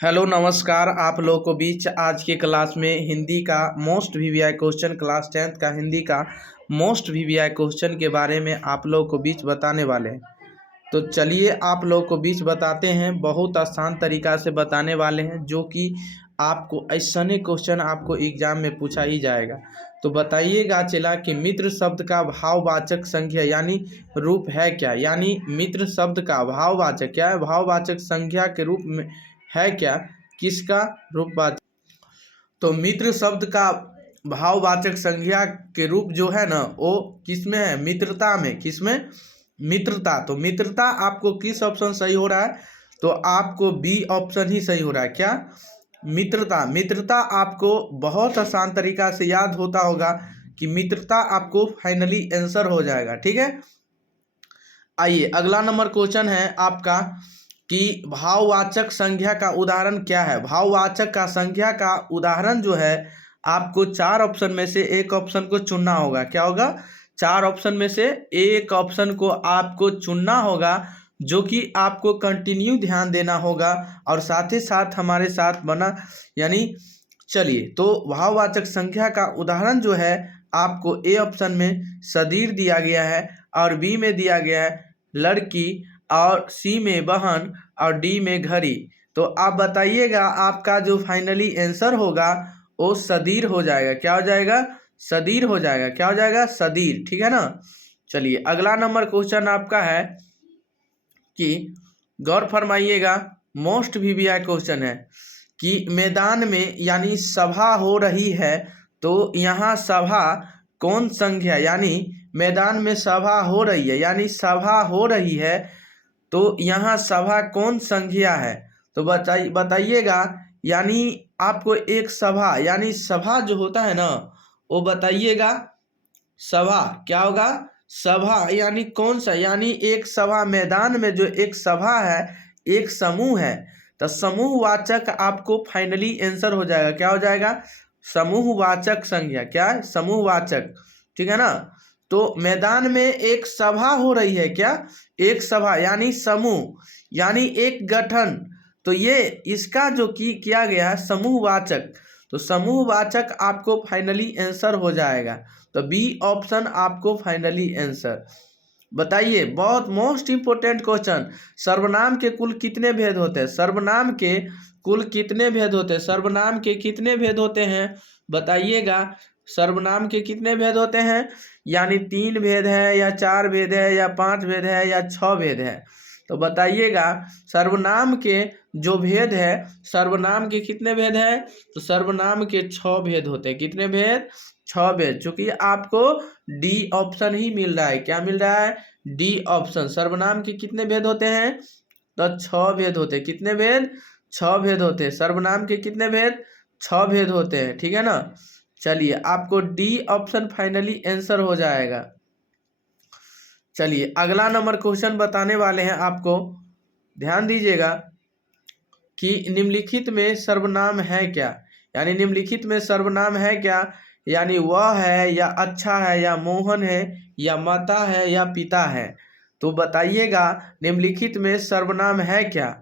Hello नमस्कार। आप लोगों को बीच आज के क्लास में हिंदी का most VVI question, class 10th का हिंदी का मोस्ट वीवीआई क्वेश्चन के बारे में आप लोगों को बीच बताने वाले हैं। तो चलिए आप लोगों को बीच बताते हैं। बहुत आसान तरीका से बताने वाले हैं जो कि आपको ऐसे क्वेश्चन आपको एग्जाम में पूछा ही जाएगा। तो बताइएगा चला कि मित्र शब्द का भाववाचक संज्ञा यानी रूप है क्या। यानी मित्र शब्द का भाववाचक क्या है, भाववाचक संज्ञा के रूप में है क्या, किसका रूपवाचक। तो मित्र शब्द का भाववाचक संज्ञा के रूप जो है ना वो किसमें है, मित्रता में। किसमें, मित्रता। तो मित्रता आपको किस ऑप्शन सही हो रहा है, तो आपको बी ऑप्शन ही सही हो रहा है। क्या, मित्रता। मित्रता आपको बहुत आसान तरीका से याद होता होगा कि मित्रता आपको फाइनली आंसर हो जाएगा। ठीक है, आइए अगला नंबर क्वेश्चन है आपका कि भाववाचक संज्ञा का उदाहरण क्या है। भाववाचक का संज्ञा का उदाहरण जो है आपको चार ऑप्शन में से एक ऑप्शन को चुनना होगा। क्या होगा, चार ऑप्शन में से एक ऑप्शन को आपको चुनना होगा, जो कि आपको कंटिन्यू ध्यान देना होगा और साथ ही साथ हमारे साथ बना। यानी चलिए, तो भाववाचक संख्या का उदाहरण जो है आपको ए ऑप्शन में सदीर दिया गया है और बी में दिया गया है लड़की और सी में बहन और डी में घड़ी। तो आप बताइएगा आपका जो फाइनली आंसर होगा वो सदीर हो जाएगा। क्या हो जाएगा, सदीर हो जाएगा। क्या हो जाएगा, सदीर। ठीक है ना। चलिए अगला नंबर क्वेश्चन आपका है कि गौर फरमाइएगा, मोस्ट वीवीआई क्वेश्चन है कि मैदान में यानी सभा हो रही है, तो यहाँ सभा कौन संख्या। यानी मैदान में सभा हो रही है, यानी सभा हो रही है, तो यहाँ सभा कौन संख्या है। तो बताइएगा। यानी आपको एक सभा, यानी सभा जो होता है ना वो बताइएगा। सभा क्या होगा, सभा यानी कौन सा, यानी एक सभा, मैदान में जो एक सभा है, एक समूह है, तो समूहवाचक आपको फाइनली आंसर हो जाएगा। क्या हो जाएगा, समूहवाचक संज्ञा। क्या है, समूहवाचक। ठीक है ना। तो मैदान में एक सभा हो रही है। क्या, एक सभा यानी समूह, यानी एक गठन। तो ये इसका जो की किया गया है समूहवाचक, तो समूहवाचक आपको फाइनली आंसर हो जाएगा। तो बी ऑप्शन आपको फाइनली आंसर। बताइए, बहुत मोस्ट इंपोर्टेंट क्वेश्चन, सर्वनाम के कुल कितने भेद होते हैं। सर्वनाम के कुल कितने भेद होते हैं, सर्वनाम के कितने भेद होते हैं बताइएगा। सर्वनाम के कितने भेद होते हैं, यानी 3 भेद है या 4 भेद है या 5 भेद है या 6 भेद है। तो बताइएगा सर्वनाम के जो भेद है, सर्वनाम के कितने भेद है, तो सर्वनाम के 6 भेद होते हैं। कितने भेद, 6 भेद। चूंकि आपको डी ऑप्शन ही मिल रहा है। क्या मिल रहा है, डी ऑप्शन। सर्वनाम के कितने भेद होते हैं, तो 6 भेद होते हैं। कितने भेद, 6 भेद होते हैं। सर्वनाम के कितने भेद, 6 भेद होते हैं। ठीक है ना। चलिए आपको डी ऑप्शन फाइनली आंसर हो जाएगा। चलिए अगला नंबर क्वेश्चन बताने वाले हैं आपको, ध्यान दीजिएगा कि निम्नलिखित में सर्वनाम है क्या। यानी निम्नलिखित में सर्वनाम है क्या, यानी वह है या अच्छा है या मोहन है या माता है या पिता है। तो बताइएगा निम्नलिखित में सर्वनाम है क्या,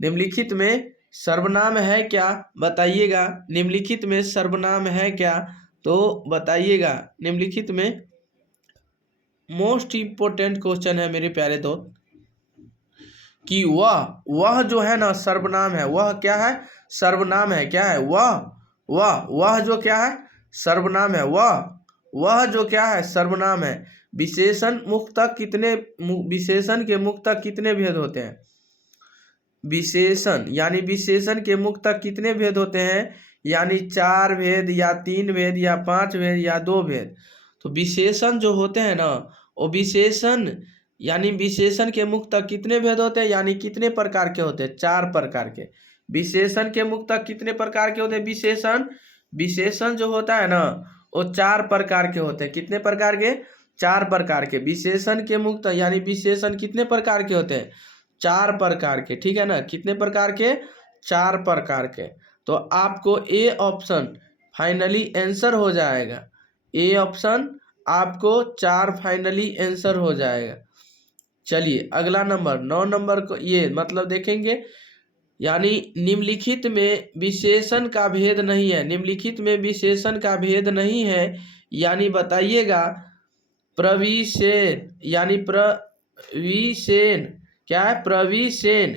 निम्नलिखित में सर्वनाम है क्या बताइएगा। निम्नलिखित में सर्वनाम है क्या, तो बताइएगा। निम्नलिखित में मोस्ट इंपोर्टेंट क्वेश्चन है मेरे प्यारे दोस्त कि वह जो है ना सर्वनाम है। वह क्या है, सर्वनाम है। क्या है, वह जो क्या है, सर्वनाम है। वह जो क्या है, सर्वनाम है। विशेषण मुक्तक कितने, विशेषण के मुक्तक कितने भेद होते हैं। विशेषण यानी विशेषण के मुक्तक कितने भेद होते हैं, यानी 4 भेद या 3 भेद या 5 भेद या 2 भेद। तो विशेषण जो होते हैं ना वो विशेषण, यानी विशेषण के मुक्तक कितने भेद होते हैं, यानी कितने प्रकार के होते हैं, 4 प्रकार के। विशेषण के मुक्तक कितने प्रकार के होते हैं, विशेषण, विशेषण जो होता है ना वो 4 प्रकार के होते हैं। कितने प्रकार के, 4 प्रकार के। विशेषण के मुक्त यानी विशेषण कितने प्रकार के होते हैं, 4 प्रकार के। ठीक है ना, कितने प्रकार के, 4 प्रकार के। तो आपको ए ऑप्शन फाइनली आंसर हो जाएगा। ए ऑप्शन आपको 4 फाइनली आंसर हो जाएगा। चलिए अगला नंबर 9 नंबर को ये मतलब देखेंगे यानी निम्नलिखित में विशेषण का भेद नहीं है, निम्नलिखित में विशेषण का भेद नहीं है, यानी बताइएगा प्रविशेन, यानी प्रविशेन क्या है, प्रविशेन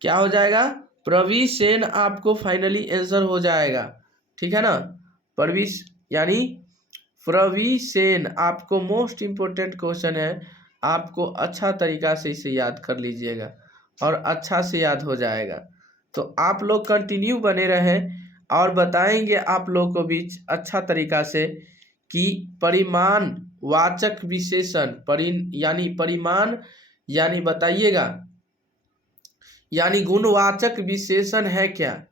क्या हो जाएगा, प्रविशेन आपको फाइनली आंसर हो जाएगा, ठीक है ना। प्रविश यानी प्रविशेन आपको मोस्ट इम्पोर्टेंट क्वेश्चन है, आपको अच्छा तरीका से इसे याद कर लीजिएगा और अच्छा से याद हो जाएगा। तो आप लोग कंटिन्यू बने रहें और बताएंगे आप लोगों को बीच अच्छा तरीका से कि परिमाण वाचक विशेषण यानी परिमाण यानी बताइएगा, यानी गुणवाचक विशेषण है क्या,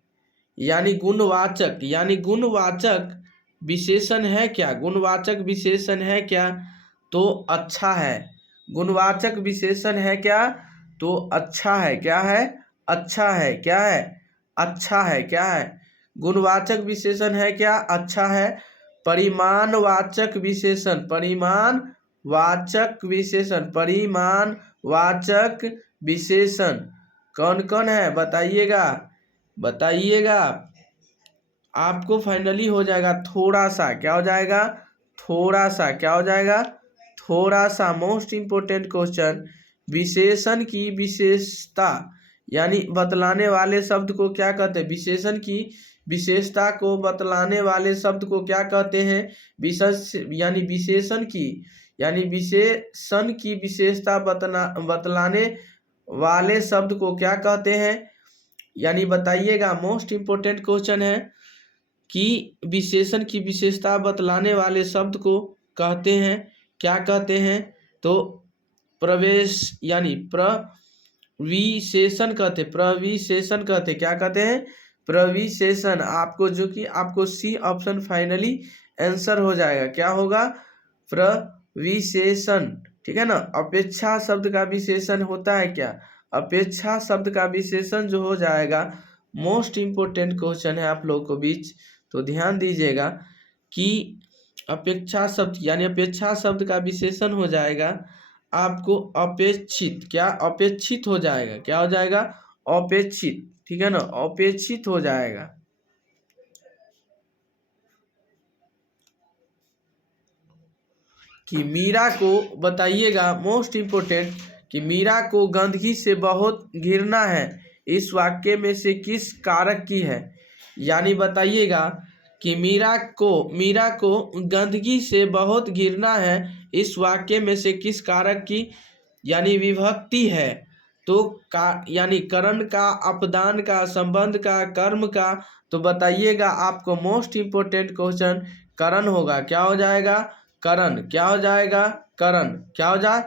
यानी गुणवाचक विशेषण है क्या, गुणवाचक विशेषण है क्या, तो अच्छा है। गुणवाचक विशेषण है क्या, तो अच्छा है, क्या है, अच्छा है, क्या है, अच्छा है, क्या है, गुणवाचक विशेषण है क्या, अच्छा है। परिमाणवाचक विशेषण, परिमाणवाचक विशेषण, परिमाणवाचक विशेषण कौन कौन है बताइएगा, बताइएगा आपको फाइनली हो जाएगा। थोड़ा सा क्या हो जाएगा, थोड़ा सा क्या हो जाएगा, थोड़ा सा। मोस्ट इम्पोर्टेंट क्वेश्चन, विशेषण की विशेषता यानी बतलाने वाले शब्द को क्या कहते हैं, विशेषण की विशेषता को बतलाने वाले शब्द को क्या कहते हैं, यानी विशेषण की, यानी विशेषण की विशेषता बतलाने वाले शब्द को क्या कहते हैं, यानी बताइएगा। मोस्ट इम्पोर्टेंट क्वेश्चन है कि विशेषण की विशेषता बतलाने वाले शब्द को कहते हैं, क्या कहते हैं, तो प्रवेश यानी प्रविशेषण कहते, प्रविशेषण कहते, क्या कहते हैं, प्रविशेषण। आपको जो कि आपको सी ऑप्शन फाइनली आंसर हो जाएगा, क्या होगा, प्रविशेषण, ठीक है ना। अपेक्षा शब्द का विशेषण होता है क्या, अपेक्षा शब्द का विशेषण जो हो जाएगा। मोस्ट इम्पोर्टेंट क्वेश्चन है आप लोगों को बीच, तो ध्यान दीजिएगा कि अपेक्षा शब्द यानी अपेक्षा शब्द का विशेषण हो जाएगा आपको अपेक्षित, क्या अपेक्षित हो जाएगा, क्या हो जाएगा, अपेक्षित, ठीक है ना, अपेक्षित हो जाएगा। कि मीरा को बताइएगा, मोस्ट इम्पोर्टेंट, कि मीरा को गंदगी से बहुत घृणा है, इस वाक्य में से किस कारक की है, यानी बताइएगा कि मीरा को गंदगी से बहुत घृणा है, इस वाक्य में से किस कारक की, यानी विभक्ति है। तो यानी करण का, अपदान का, संबंध का, कर्म का, तो बताइएगा आपको मोस्ट इम्पोर्टेंट क्वेश्चन करण होगा, क्या हो जाएगा, करण, क्या हो जाएगा, करण, क्या हो जाए,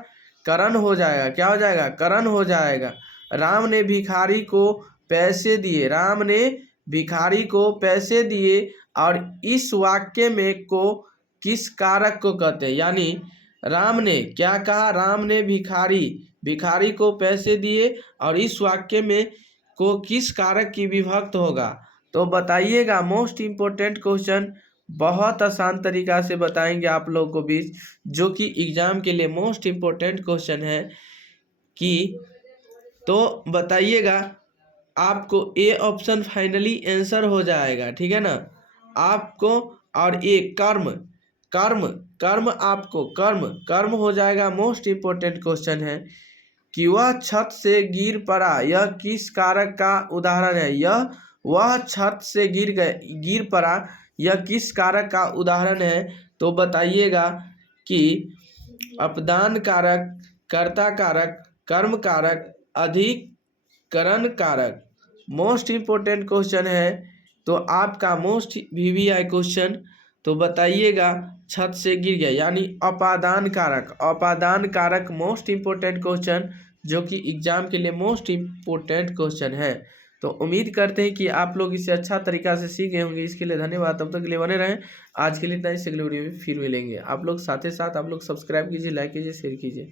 करण हो जाएगा, क्या हो जाएगा, करण हो जाएगा। राम ने भिखारी को पैसे दिए, राम ने भिखारी को पैसे दिए, और इस वाक्य में को किस कारक को कहते हैं, यानी राम ने क्या कहा, राम ने भिखारी को पैसे दिए, और इस वाक्य में को किस कारक की विभक्त होगा, तो बताइएगा। मोस्ट इम्पोर्टेंट क्वेश्चन बहुत आसान तरीका से बताएंगे आप लोगों को बीच, जो कि एग्जाम के लिए मोस्ट इम्पोर्टेंट क्वेश्चन है कि, तो बताइएगा आपको ए ऑप्शन फाइनली आंसर हो जाएगा, ठीक है ना आपको। और ए कर्म, कर्म आपको कर्म हो जाएगा। मोस्ट इम्पोर्टेंट क्वेश्चन है कि वह छत से गिर पड़ा, यह किस कारक का उदाहरण है, वह छत से गिर पड़ा, यह किस कारक का उदाहरण है, तो बताइएगा कि अपदान कारक, कर्ता कारक, कर्म कारक, अधिकरण कारक। मोस्ट इम्पोर्टेंट क्वेश्चन है, तो आपका मोस्ट वीवीआई क्वेश्चन, तो बताइएगा छत से गिर गया, यानी अपादान कारक, अपादान कारक मोस्ट इम्पोर्टेंट क्वेश्चन, जो कि एग्जाम के लिए मोस्ट इम्पोर्टेंट क्वेश्चन है। तो उम्मीद करते हैं कि आप लोग इसे अच्छा तरीका से सीख गए होंगे। इसके लिए धन्यवाद, तब तक के लिए बने रहें। आज के लिए इतना ही, अगले वीडियो में फिर मिलेंगे। आप लोग साथ ही साथ आप लोग सब्सक्राइब कीजिए, लाइक कीजिए, शेयर कीजिए।